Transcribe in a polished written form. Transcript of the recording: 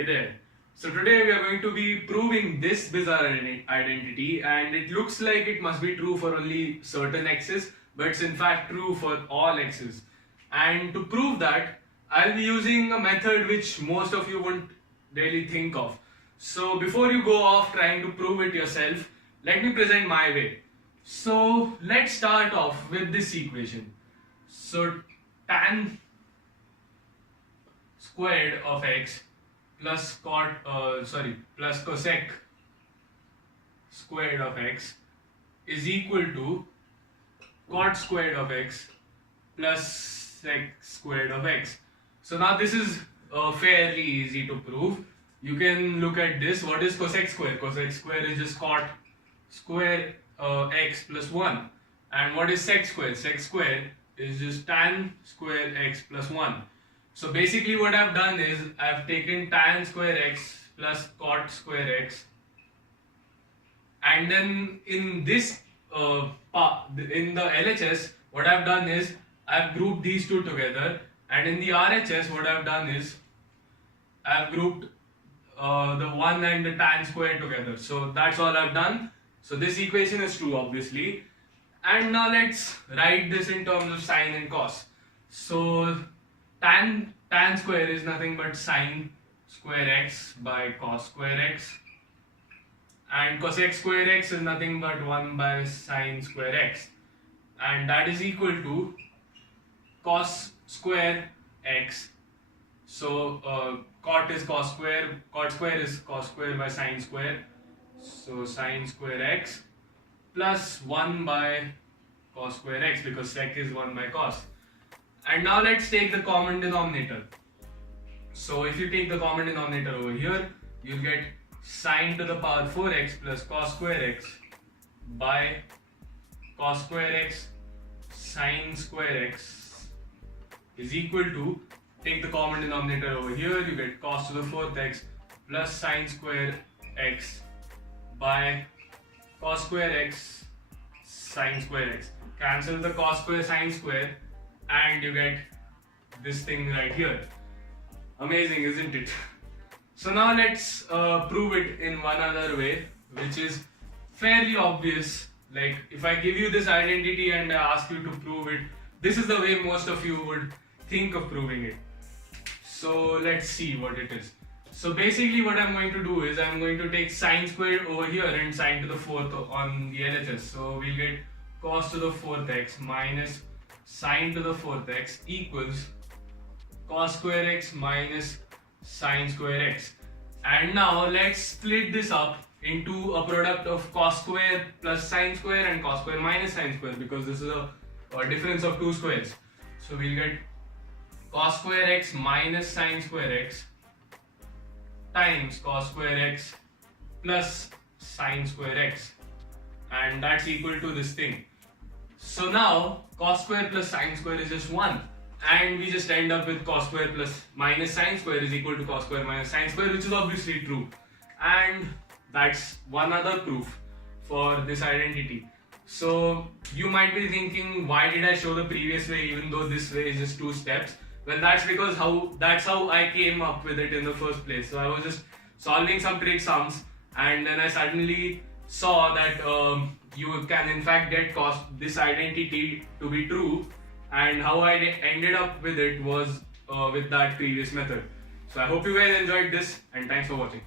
Hey there. So today we are going to be proving this bizarre identity, and it looks like it must be true for only certain x's, but it's in fact true for all x's. And to prove that, I'll be using a method which most of you won't really think of. So before you go off trying to prove it yourself, let me present my way. So let's start off with this equation. So tan squared of x plus plus cosec squared of x is equal to cot squared of x plus sec squared of x. So now this is fairly easy to prove. You can look at this. What is cosec square? Cosec square is just cot square x plus 1. And what is sec square? Sec square is just tan square x plus 1. So basically what I've done is I've taken tan square x plus cot square x, and then in this in the LHS what I've done is I've grouped these two together, and in the RHS what I've done is I've grouped the 1 and the tan square together. So that's all I've done. So this equation is true, obviously. And now let's write this in terms of sine and cos. So tan square is nothing but sine square x by cos square x, and cosec square x is nothing but 1 by sine square x, and that is equal to cos square x. So cot is cos square, cot square is cos square by sine square, so sine square x plus 1 by cos square x, because sec is 1 by cos. And now let's take the common denominator. So if you take the common denominator over here, you'll get sine to the power 4x plus cos square x by cos square x sine square x is equal to, take the common denominator over here, you get cos to the 4th x plus sine square x by cos square x sine square x. Cancel the cos square sine square and you get this thing right here. Amazing, isn't it? So now let's prove it in one other way, which is fairly obvious. Like if I give you this identity and I ask you to prove it, this is the way most of you would think of proving it. So let's see what it is. So basically what I'm going to do is I'm going to take sine squared over here and sine to the 4th on the LHS. So we'll get cos to the 4th x minus sine to the 4th x equals cos square x minus sine square x. And now let's split this up into a product of cos square plus sine square and cos square minus sine square, because this is a difference of two squares. So we'll get cos square x minus sine square x times cos square x plus sine square x, and that's equal to this thing. So now cos square plus sine square is just 1, and we just end up with cos square plus minus sine square is equal to cos square minus sine square, which is obviously true. And that's one other proof for this identity. So you might be thinking, why did I show the previous way even though this way is just 2 steps? Well, that's because that's how I came up with it in the first place. So I was just solving some trig sums, and then I suddenly saw that you can in fact get this identity to be true, and how I ended up with it was with that previous method. So I hope you guys enjoyed this, and thanks for watching.